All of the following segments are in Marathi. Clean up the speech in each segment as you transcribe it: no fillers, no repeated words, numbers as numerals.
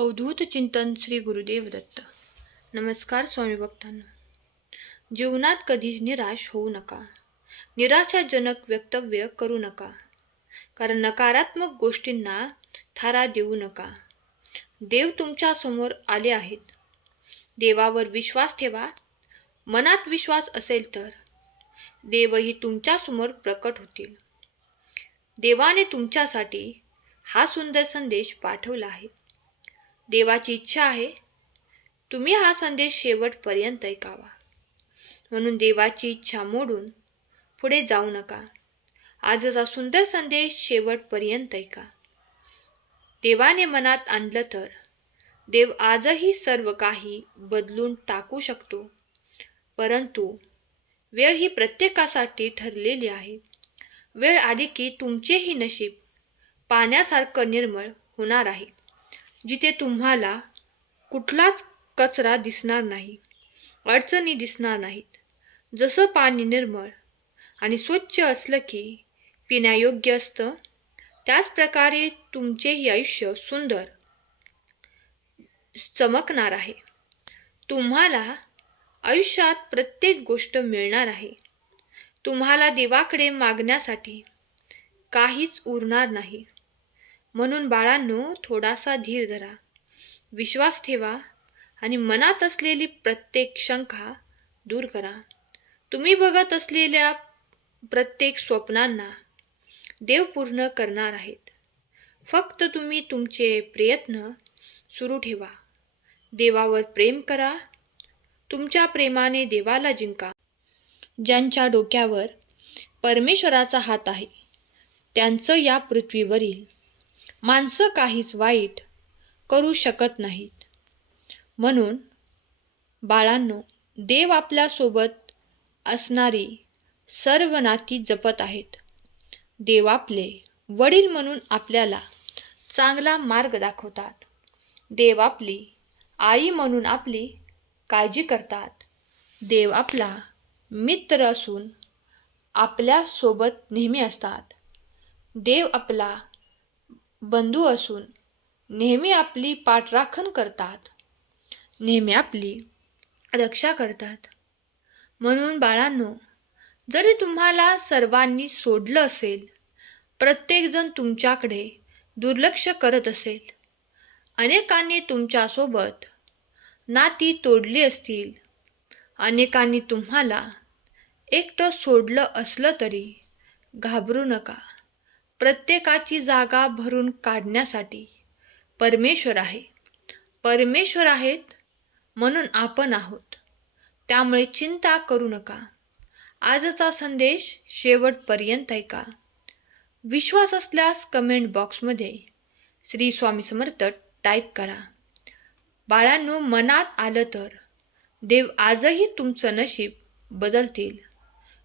अवधूत चिंतन श्री गुरुदेव दत्त. नमस्कार स्वामी भक्तांनो. जीवनात कधीच निराश होऊ नका. निराशाजनक वक्तव्य करू नका. कारण नकारात्मक गोष्टींना थारा देऊ नका. देव तुमच्या समोर आले आहेत. देवावर विश्वास ठेवा. मनात विश्वास असेल तर देवही तुमच्या समोर प्रकट होतील. देवाने तुमच्यासाठी हा सुंदर संदेश पाठवला आहे. देवाची इच्छा आहे तुम्ही हा संदेश शेवटपर्यंत ऐकावा. म्हणून देवाची इच्छा मोडून पुढे जाऊ नका. आजचा सुंदर संदेश शेवटपर्यंत ऐका. देवाने मनात आणलं तर देव आजही सर्व काही बदलून टाकू शकतो. परंतु वेळ ही प्रत्येकासाठी ठरलेली आहे. वेळ आली की तुमचेही नशीब पाण्यासारखं निर्मळ होणार आहे. जिथे तुम्हाला कुठलाच कचरा दिसणार नाही, अडचणी दिसणार नाहीत. जसं पाणी निर्मळ आणि स्वच्छ असलं की पिण्यायोग्य असतं, त्याच प्रकारे तुमचेही आयुष्य सुंदर चमकणार आहे. तुम्हाला आयुष्यात प्रत्येक गोष्ट मिळणार आहे. तुम्हाला देवाकडे मागण्यासाठी काहीच उरणार नाही. म्हणून बाळांनो, थोडासा धीर धरा, विश्वास ठेवा आणि मनात असलेली प्रत्येक शंका दूर करा. तुम्ही बघत असलेल्या प्रत्येक स्वप्नांना देव पूर्ण करणार आहेत. फक्त तुम्ही तुमचे प्रयत्न सुरू ठेवा. देवावर प्रेम करा. तुमच्या प्रेमाने देवाला जिंका. ज्यांच्या डोक्यावर परमेश्वराचा हात आहे त्यांचं या पृथ्वीवरील माणसं काहीच वाईट करू शकत नाहीत. म्हणून बाळांनो, देव आपल्यासोबत असणारी सर्व नाती जपत आहेत. देव आपले वडील म्हणून आपल्याला चांगला मार्ग दाखवतात. देव आपली आई म्हणून आपली काळजी करतात. देव आपला मित्र असून आपल्यासोबत नेहमी असतात. देव आपला बंधू असून नेहमी आपली पाठराखण करतात, नेहमी आपली रक्षा करतात. म्हणून बाळांनो, जरी तुम्हाला सर्वांनी सोडलं असेल, प्रत्येकजण तुमच्याकडे दुर्लक्ष करत असेल, अनेकांनी तुमच्यासोबत नाती तोडली असतील, अनेकांनी तुम्हाला एकटं सोडलं असलं तरी घाबरू नका. प्रत्येकाची जागा भरून काढण्यासाठी परमेश्वर आहे. परमेश्वर आहेत म्हणून आपण आहोत. त्यामुळे चिंता करू नका. आजचा संदेश शेवटपर्यंत ऐका. विश्वास असल्यास कमेंट बॉक्समध्ये श्री स्वामी समर्थ टाईप करा. बाळांनो, मनात आलं तर देव आजही तुमचं नशीब बदलतील.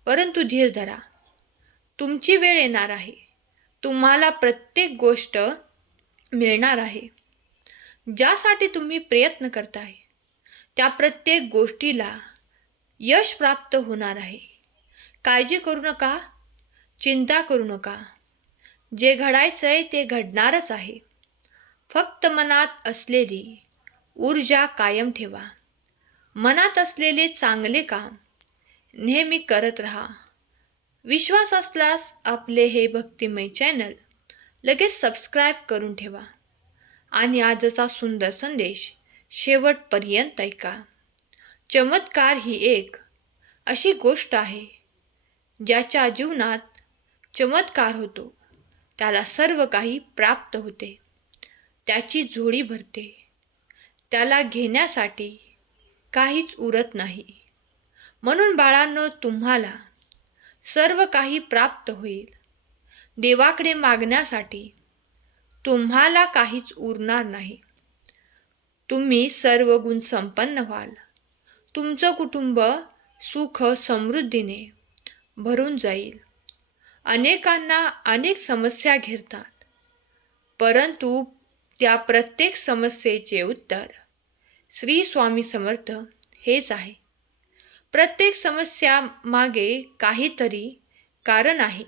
परंतु धीर धरा. तुमची वेळ येणार आहे. तुम्हाला प्रत्येक गोष्ट मिळणार आहे. ज्यासाठी तुम्ही प्रयत्न करताय त्या प्रत्येक गोष्टीला यश प्राप्त होणार आहे. काळजी करू नका, चिंता करू नका. जे घडायचंय ते घडणारच आहे. फक्त मनात असलेली ऊर्जा कायम ठेवा. मनात असलेले चांगले काम नेहमी करत राहा. विश्वास असल्यास आपले हे भक्तिमय चॅनल लगेच सबस्क्राईब करून ठेवा आणि आजचा सुंदर संदेश शेवटपर्यंत ऐका. चमत्कार ही एक अशी गोष्ट आहे ज्याच्या जीवनात चमत्कार होतो त्याला सर्व काही प्राप्त होते. त्याची झोळी भरते. त्याला घेण्यासाठी काहीच उरत नाही. म्हणून बाळांनो, तुम्हाला सर्व काही प्राप्त होईल. देवाकडे मागण्यासाठी तुम्हाला काहीच उरणार नाही. तुम्ही सर्व गुण संपन्न व्हाल. तुमचं कुटुंब सुख समृद्धीने भरून जाईल. अनेकांना अनेक समस्या घेरतात, परंतु त्या प्रत्येक समस्येचे उत्तर श्री स्वामी समर्थ हेच आहे. प्रत्येक समस्या मागे काहीतरी कारण आहे,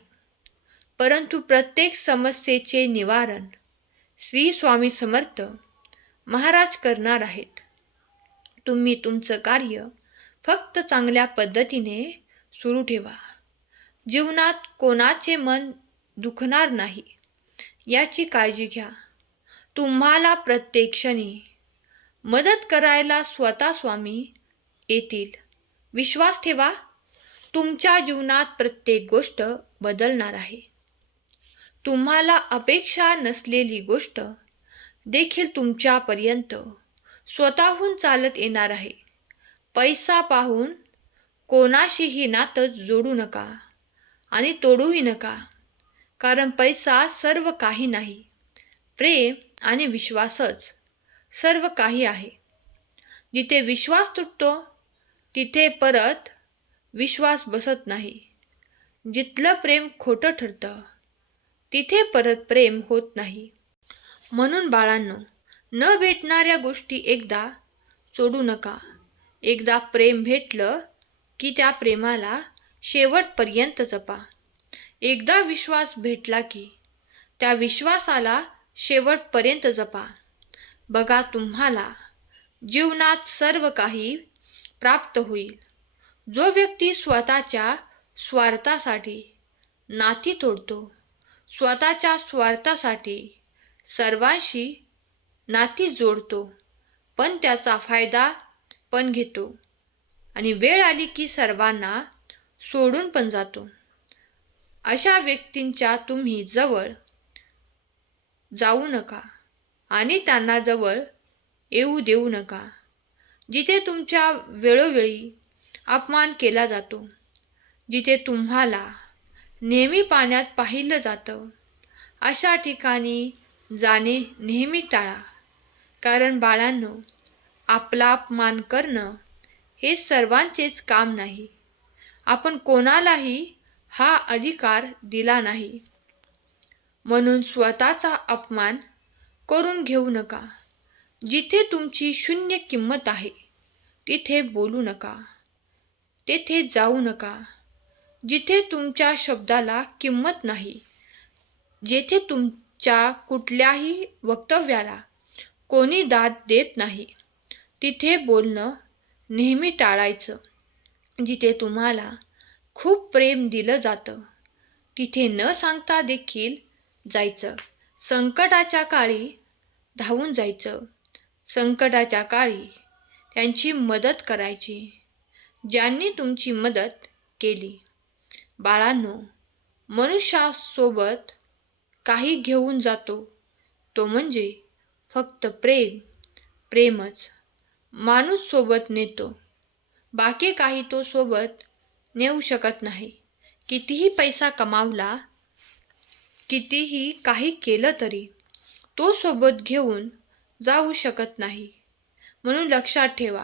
परंतु प्रत्येक समस्येचे निवारण श्री स्वामी समर्थ महाराज करणार आहेत. तुम्ही तुमचं कार्य फक्त चांगल्या पद्धतीने सुरू ठेवा. जीवनात कोणाचे मन दुखणार नाही याची काळजी घ्या. तुम्हाला प्रत्येक क्षणी मदत करायला स्वतः स्वामी येतील. विश्वास ठेवा, तुमच्या जीवनात प्रत्येक गोष्ट बदलणार आहे. तुम्हाला अपेक्षा नसलेली गोष्ट देखील तुमच्यापर्यंत स्वतःहून चालत येणार आहे. पैसा पाहून कोणाशीही नातं जोडू नका आणि तोडूही नका, कारण पैसा सर्व काही नाही. प्रेम आणि विश्वासच सर्व काही आहे. जिथे विश्वास तुटतो तिथे परत विश्वास बसत नाही. जिथलं प्रेम खोटं ठरतं तिथे परत प्रेम होत नाही. म्हणून बाळांनो, न भेटणाऱ्या गोष्टी एकदा सोडू नका. एकदा प्रेम भेटलं की त्या प्रेमाला शेवटपर्यंत जपा. एकदा विश्वास भेटला की त्या विश्वासाला शेवटपर्यंत जपा. बघा, तुम्हाला जीवनात सर्व काही प्राप्त होईल. जो व्यक्ती स्वतःच्या स्वार्थासाठी नाती तोडतो, स्वतःच्या स्वार्थासाठी सर्वांशी नाती जोडतो, पण त्याचा फायदा पण घेतो आणि वेळ आली की सर्वांना सोडून पण जातो, अशा व्यक्तींच्या तुम्ही जवळ जाऊ नका आणि त्यांना जवळ येऊ देऊ नका. जिथे तुमच्या वेळोवेळी अपमान केला जातो, जिथे तुम्हाला नेहमी पाण्यात पाहिलं जातं, अशा ठिकाणी जाणे नेहमी टाळा. कारण बाळांनो, आपला अपमान करणं हे सर्वांचेच काम नाही. आपण कोणालाही हा अधिकार दिला नाही. म्हणून स्वतःचा अपमान करून घेऊ नका. जिथे तुमची शून्य किंमत आहे तिथे बोलू नका, तेथे जाऊ नका. जिथे तुमच्या शब्दाला किंमत नाही, जेथे तुमच्या कुठल्याही वक्तव्याला कोणी दाद देत नाही, तिथे बोलणं नेहमी टाळायचं. जिथे तुम्हाला खूप प्रेम दिलं जातं तिथे न सांगता देखील जायचं. संकटाच्या काळी धावून जायचं. संकटाच्या काळी त्यांची मदत करायची ज्यांनी तुमची मदत केली. बाळांनो, मनुष्यासोबत काही घेऊन जातो तो म्हणजे फक्त प्रेमच. माणूस सोबत नेतो, बाकी काही तो सोबत नेऊ शकत नाही. कितीही पैसा कमावला, कितीही काही केलं तरी तो सोबत घेऊन जाऊ शकत नाही. म्हणून लक्षात ठेवा,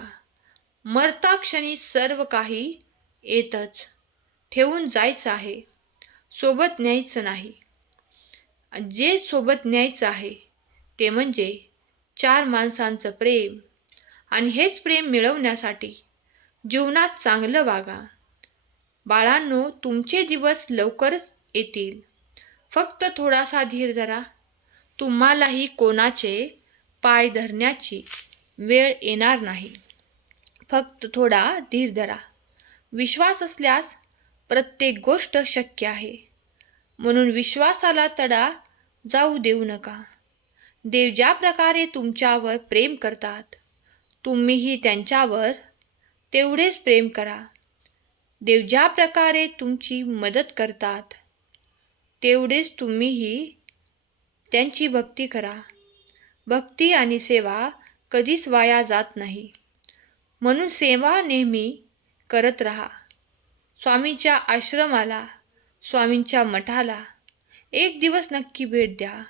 मरता क्षणी सर्व काही येतच ठेवून जायचं आहे, सोबत न्यायचं नाही. जे सोबत न्यायचं आहे ते म्हणजे 4 माणसांचं प्रेम. आणि हेच प्रेम मिळवण्यासाठी जीवनात चांगलं वागा. बाळांनो, तुमचे दिवस लवकरच येतील. फक्त थोडासा धीर धरा. तुम्हालाही कोणाचे पाय धरण्याची वेळ येणार नाही. फक्त थोडा धीर धरा. विश्वास असल्यास प्रत्येक गोष्ट शक्य आहे. म्हणून विश्वासाला तडा जाऊ देऊ नका. देव ज्या प्रकारे तुमच्यावर प्रेम करतात, तुम्हीही त्यांच्यावर तेवढेच प्रेम करा. देव ज्या प्रकारे तुमची मदत करतात, तेवढेच तुम्हीही त्यांची भक्ती करा. भक्ती आणि सेवा कधीच वाया जात नाही. म्हणून सेवा नेहमी करत राहा. स्वामींच्या आश्रमाला, स्वामींच्या मठाला एक दिवस नक्की भेट द्या.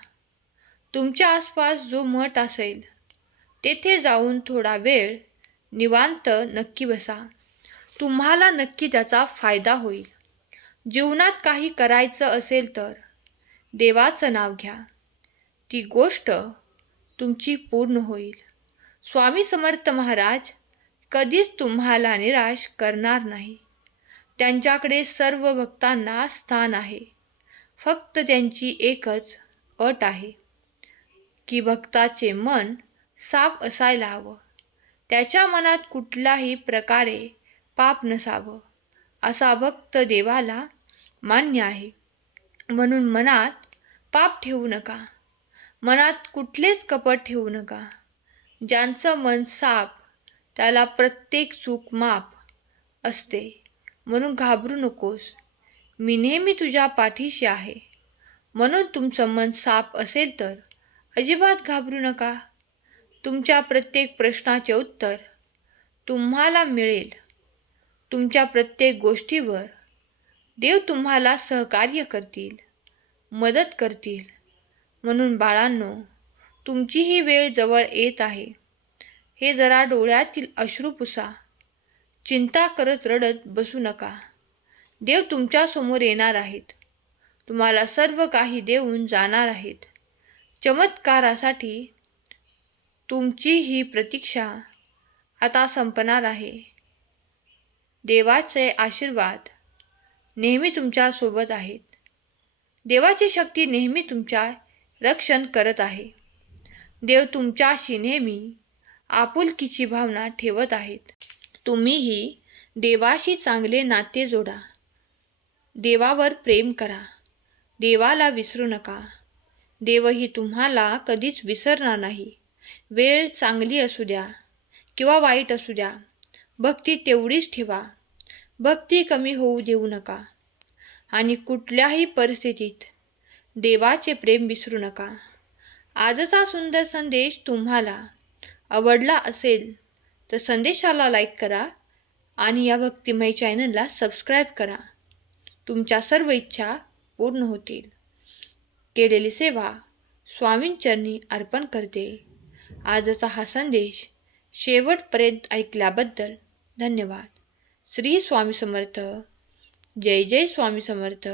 तुमच्या आसपास जो मठ असेल तेथे जाऊन थोडा वेळ निवांत नक्की बसा. तुम्हाला नक्की त्याचा फायदा होईल. जीवनात काही करायचं असेल तर देवाचं नाव घ्या. ती गोष्ट तुमची पूर्ण होईल. स्वामी समर्थ महाराज कधीच तुम्हाला निराश करणार नाही. त्यांच्याकडे सर्व भक्तांना स्थान आहे. फक्त त्यांची एकच अट आहे की भक्ताचे मन साफ असायला हवं. त्याच्या मनात कुठल्याही प्रकारे पाप नसावं असा भक्त देवाला मान्य आहे. म्हणून मनात पाप ठेवू नका. मनात कुठलेच कपट ठेवू नका. ज्यांचं मन साफ त्याला प्रत्येक चूक माफ असते. म्हणून घाबरू नकोस. मी नेहमी तुझ्या पाठीशी आहे. म्हणून तुमचं मन साफ असेल तर अजिबात घाबरू नका. तुमच्या प्रत्येक प्रश्नाचे उत्तर तुम्हाला मिळेल. तुमच्या प्रत्येक गोष्टीवर देव तुम्हाला सहकार्य करतील, मदत करतील. म्हणून बाळांनो, तुमची ही वेळ जवळ येत आहे. हे जरा डोळ्यातील अश्रू पुसा. चिंता करत रडत बसू नका. देव तुमच्यासमोर येणार आहेत. तुम्हाला सर्व काही देऊन जाणार आहेत. चमत्कारासाठी तुमची ही प्रतीक्षा आता संपणार आहे. देवाचे आशीर्वाद नेहमी तुमच्यासोबत आहेत. देवाची शक्ती नेहमी तुमच्या रक्षण करत आहे. देव तुमच्याशी नेहमी आपुलकीची भावना ठेवत आहेत. तुम्हीही देवाशी चांगले नाते जोडा. देवावर प्रेम करा. देवाला विसरू नका. देवही तुम्हाला कधीच विसरणार नाही. वेळ चांगली असू द्या किंवा वाईट असू द्या, भक्ती तेवढीच ठेवा. भक्ती कमी होऊ देऊ नका. आणि कुठल्याही परिस्थितीत देवाचे प्रेम विसरू नका. आजचा सुंदर संदेश तुम्हाला आवडला असेल तर संदेशाला लाईक करा आणि या भक्तिमय चॅनलला सबस्क्राईब करा. तुमच्या सर्व इच्छा पूर्ण होतील. केलेली सेवा स्वामींचरणी अर्पण करते. आजचा हा संदेश शेवटपर्यंत ऐकल्याबद्दल धन्यवाद. श्री स्वामी समर्थ. जय जय स्वामी समर्थ.